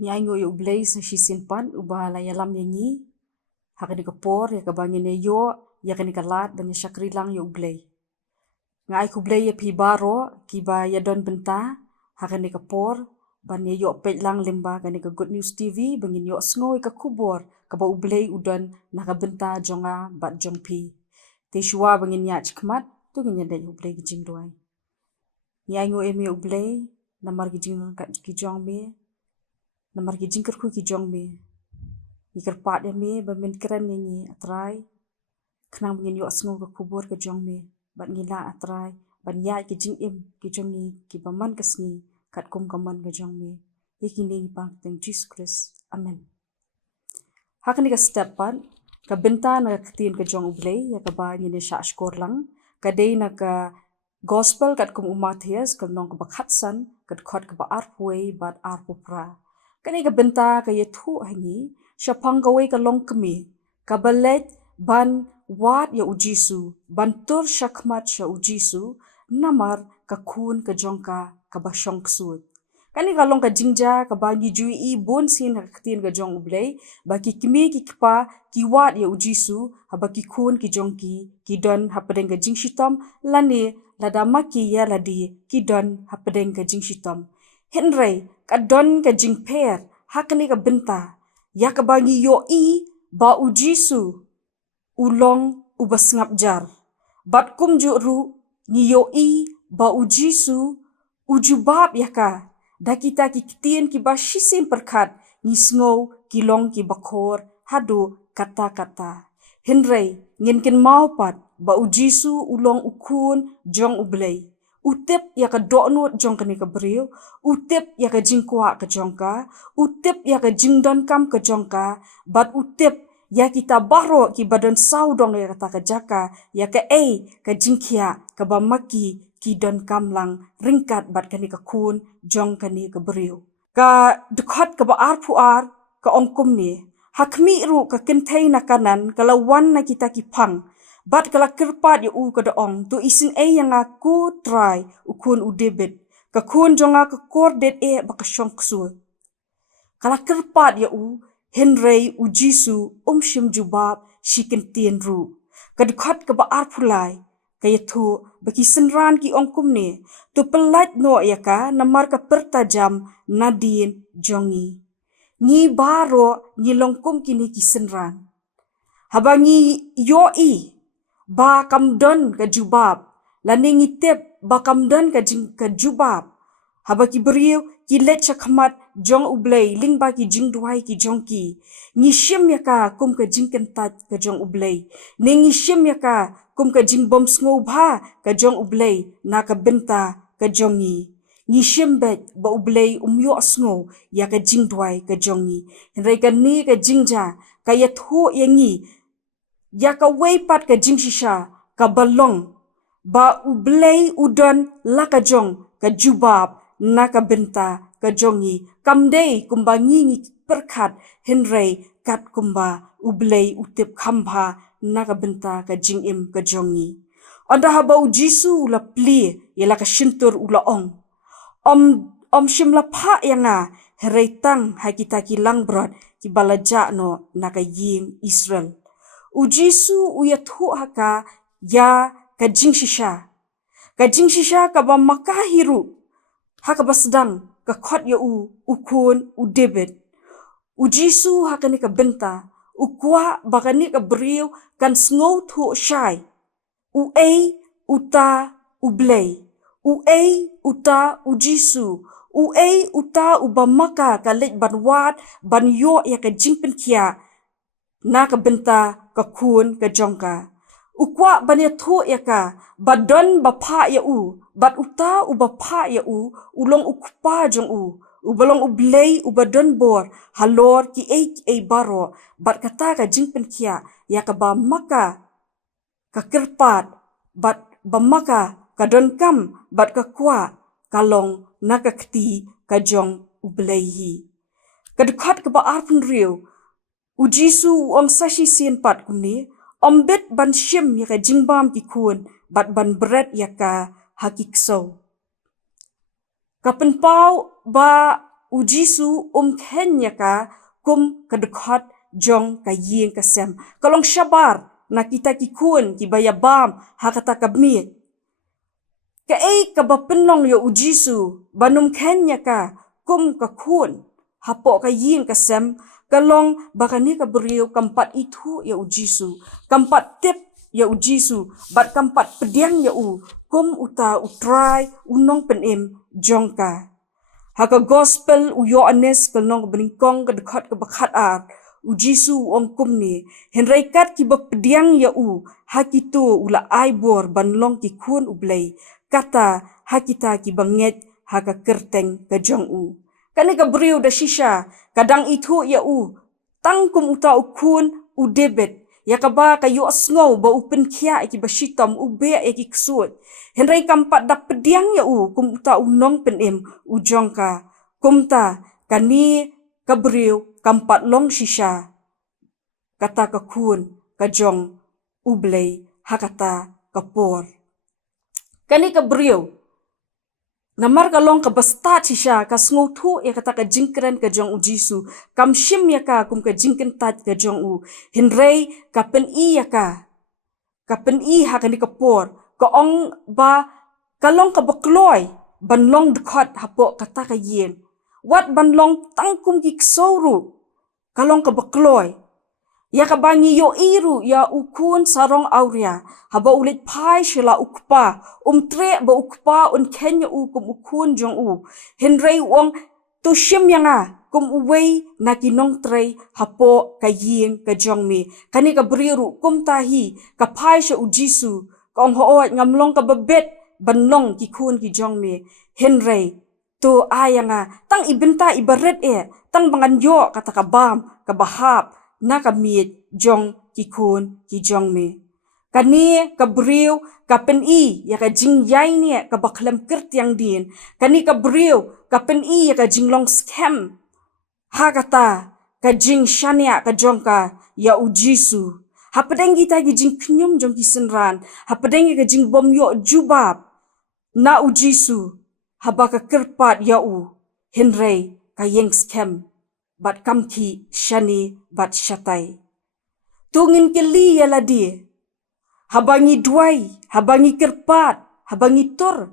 Nyango yu blay sa shisinpan ubahala yalam yangi hakani kapor ya kabangine yo ya kani kalat banya shakrilang yu blay ngai ku blay ya pi baro kiba ya don benta hakani kapor banya yo lang limba kani ka Good News TV bangin yo sngoy ka kubor kaba ublay udon naka benta jonga bat jong pi te shua bangin ya chikmat tu ginya da ublay gijing doai nyango emi ublay namar gijing ka gijong me namar ki jingkar ku ki jong me ikar pat ya me bamin keren nyanyi atrai kenang bingin yo asngo ka kubur ka jong me bat ngila atrai ban ya ki jing im ki jong ni ki baman kasni kat kum kaman ka jong me iki ni pang teng Jesus Christ amen hakani ka step pan ka benta na katin ka jong ublay ya ka ba ni sha skor lang ka dei na ka gospel kat kum umathias ka nong ka bakhatsan kat khot ka ba arpway bat arpupra kani ka benta ka yethu hangi shapang ka wei ka long kami ka balet ban wat ya ujisu ban tur shakmat sha ujisu namar ka kun ka jongka ka ba shong ksut kani ka long ka jingja ka ba ngi jui I bon sin ka ktin ka jong ublay ba ki kimi ki kpa ki wat ya ujisu haba ki kun ki jongki ki don hapadeng ka jingshitom lani ladama ki ya ladi ki don hapadeng ka jingshitom henry ka don ka jingper hakani ka benta ya ka bangi yo I ba ujisu ulong ubasngap jar bat kum ju ru ni yo I ba ujisu ujubab yaka da kita ki kitien ki ba shisin perkat ni sngow ki long ki bakor hado kata-kata henry ngin kin maupat ba ujisu ulong ukun jong ublay utep ya ka donut jong kani ka beriu utep ya ka jingkwa ka jongka utep ya ka jingdon kam ka jongka bat utep ya kita baro ki badan saudong ya kata ka jaka ya ka ka jingkia ka ba maki ki don kam lang ringkat bat kani ka kun jong kani ka beriu ka dekot ka ba arpu ar ka ongkum ni hakmi ru ka kentei na kanan kala wan na kita ki pang bat kala kerpat ya u ka doong tu isin yang aku try ukun u debit ka kun jonga ka kor det baka shong ksu kala kerpat ya u henry u jisu shim jubab shikin tien ru ka dekot ka ba arpulai kaya tu baki senran ki ongkum ni tu pelat no ya ka namar ka pertajam nadin jongi ni baro ni longkum kini ki senran habangi yo I ba kamdon ka jubab lani ngitep ba kamdon ka jubab haba ki beriu ki let chakmat jong ublay ling ba ki jing duai ki jong ki ngishim ya ka kum ka jing kentat ka jong ublay ni ngishim ya ka kum ka jing bom sngo bha ka jong ublay na ka benta ka jongi ngishim bet ba ublay umyo sngo ya ka jing duai ka jongi henry ka ni ka jingja ka yathu yangi ya ka weipat ka jing shisha ka balong ba ublay udon la ka jong ka jubab na ka benta ka jongi kamdei kumbangi ngi perkat henry kat kumba ublay utip khamba na ka benta ka jing im ka jongi onda haba ujisu la pli yela ka shintur ula om shim la pha yanga herai tang ha kita ki langbrot ki balaja no na ka ying Israel ujisu uyathu haka ya ka jing shisha ka ba makahiru haka basdang ka khot ya ukun u debit ujisu haka ni ka benta ukwa bakani ka beriu kan sngow thu shai u uta ublay u uta ujisu u uta ubamaka ka lek banwat ban yo ya ka jingpen kia na ka benta ka kun ka jongka ukwa banya thu ya ka badon bapha ya bat uta ubapha ya ulong ukpa jong ubalong ublay ubadon bor halor ki baro bat kata ka jingpen kia ya ka ba maka ka kerpat bat bamaka ka don kam bat ka kwa kalong na ka kti ka jong ublay hi kadukhat ka ba arpun riu ujisu sashi sin pat kuni bet ban shim ya ka jingbam ki kun bat ban bread ya ka hakikso kapen pau ba Jisu kenya ka kum kedekhat jong ka ying ka sem. Kalong syabar na kita kikun ki bayabam hakata kabmit. Ka ka bapenlong yo Jisu banum kenya ka kum ka kun hapo ka ying ka sem kalong bakani ka beriu kampat itu ya Jisu. Kampat tip ya Jisu bat kampat pediang ya kum uta utrai unong penim jongka. Haka gospel Yohanes kalong beningkong kedekhat ke bakat Jisu kum ni henreikat ki bapediang ya hakitu ula aibor banlong ki kun ublay kata hakita ki banget haka kerteng ke jong Kani ka beriu da shisha kadang itu ya tangkum uta ukun debet ya kaba kayo asngaw ba upen kia ki basitam ube ki ksut henrei kampat da pediang ya kum uta unong penim ujongka kumta kani ka beriu kampat long shisha kata ka kun ka jong ublay hakata kapor kani ka beriu namar kalong ka basta shisha ka sngutu ya kata ka jingkren ka jong Jisu kam shim ya ka kum ka jingken tat ka jong hinrei ka pen ya ka pen ha kani ka por ka ong ba kalong ka bakloi banlong dekhat hapo kata ka yin wat banlong tangkum ki ksoru kalong ka bakloi ya ka bangi yo iru ya ukun sarong auria haba ulit pai shila ukpa tre ba ukpa kenya kum ukun jong henrei wong to shim yanga kum uwei na kinong trei hapo ka ying ka jong mi kani ka beriru kum tahi ka pai sha Jisu ka ong hoot ngamlong ka babet banlong ki kun ki jong mi henrei to ayanga tang ibenta ibaret tang bangan yo kata ka bam ka bahap na kamit jong kikun ki jong me kani ka beriu ka pen ya ka jing yai ni ka baklam kert yang din kani ka beriu ka pen ya ka jing long scam ha kata ka jing shania ka jong ka ya Jisu hapedeng kita ki jing knyum jong ki senran hapedeng ka jing bom yo jubab na Jisu haba ka kerpat ya henrei ka yeng scam bat kamki shani bat shatai. Tungin keli yala di. Habangi duai, habangi kerpat, habangi tur.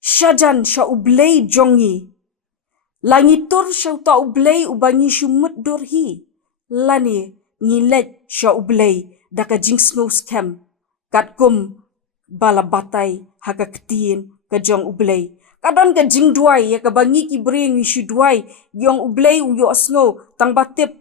Syajan sya ublay jongi. Langi tur sya uta ublay ubangi shumut durhi. Lani ngilet sya ublay daka jings ngos kem. Katkum bala batay haka ketiin kajong ublay. Kadang ka jing duai ya ka bangi ki bring isu duai yong ublay uyo asno tang batip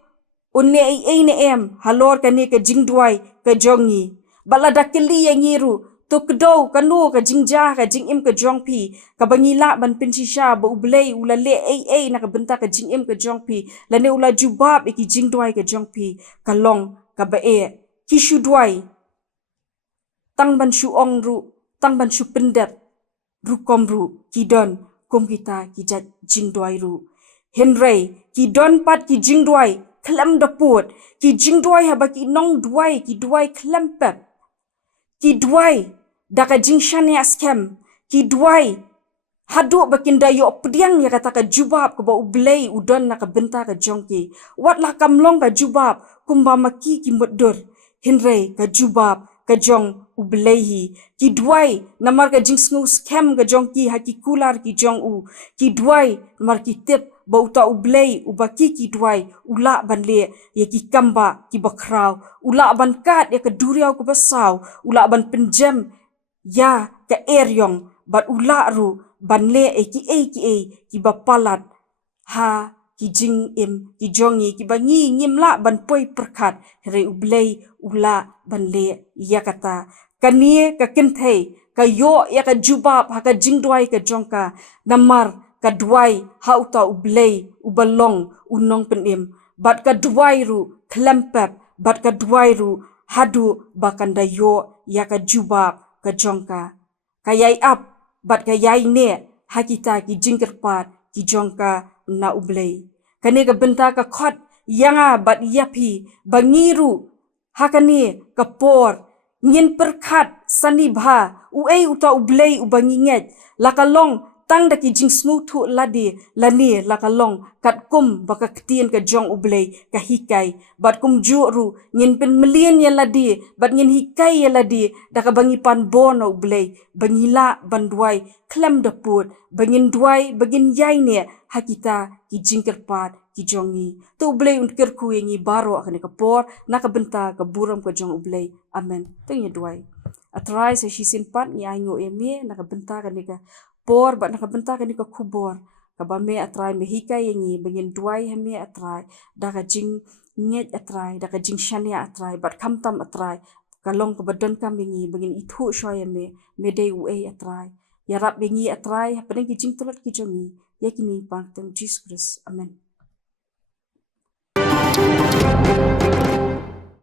unle ai ne em halor ka ne ka jing duai ka jongi bala dakeli yang ngiru to kedo kanu ka jing ja ka jing im ka jong pi ka bangi la ban pinsisha ba ublay ula le ai na ka benta ka jing im ka jong pi la ne ula jubab ki jing duai ka jong pi ka long ka ba ki shu duai tang ban shu ong ru tang ban shu pendep rukom ru kidon kum kita kijat jing duai ru henrei kidon pat ki jing duai klam daput ki jing duai haba ki nong duai ki duai klam pep ki duai daka jing shane askem ki duai hadu bakin dayo pediang ya kata ka jubab ka ba ublay udon na ka benta ka jongki wat la kamlong ka jubab kumba maki ki mudur henrei ka jubab ka jong ublehi ki duai namar ka jing sngu scam ka jong ki haki kular ki jong ki duai namar ki tip ba uta ublei ubaki ki duai ula ban le ya ki kamba ki bakraw ula ban kat ya ka duriaw ku basaw ula ban penjem ya ka eryong bat ula ru ban le ki bapalat ha ki jing im ki jongi ki bangi ngimla ban poi perkat re ublei ula ban le ya kata kanie ka kenthei ka yo ya ka jubab ha ka jing duai ka jongka namar ka duai ha uta ublei ubalong unong penim bat ka duai ru klempep bat ka duai ru hadu bakanda yo ya ka jubab ka jongka kayai ap bat kayai ne ha kita ki jingkerpat ki jongka na ublei kani ka benta ka khot yanga bat yapi bangiru hakani ka por ngin perkhat sani bha uei uta ublei ubanginget lakalong tang da ki jing smu thu ladi lani la kalong kat kum baka ktien ka jong ublei ka hikai bat kum ju ru ngin pen melien ya ladi bat ngin hikai ya ladi da ka bangi pan bon ublei bangila banduai klem da put bangin duai bagin yai ne hakita ki jingker pat ki jongi tu ublei unker ku yengi baro akane ka por na ka benta ka buram ka jong ublei amen tu nya duai atrai sa shisin pat ni aingo emie na ka benta ka nika por ba na ka benta ka nika kubor ka ba me atrai me hika yengi bangin duai hame atrai da ka jing nget atrai da ka jing shania atrai bat kamtam atrai kalong ka badon kam yengi bangin ithu shoya me dei uei atrai ya rap yengi atrai padang ki jing tulat ki jongi yakini pang tem Jesus Christ amen.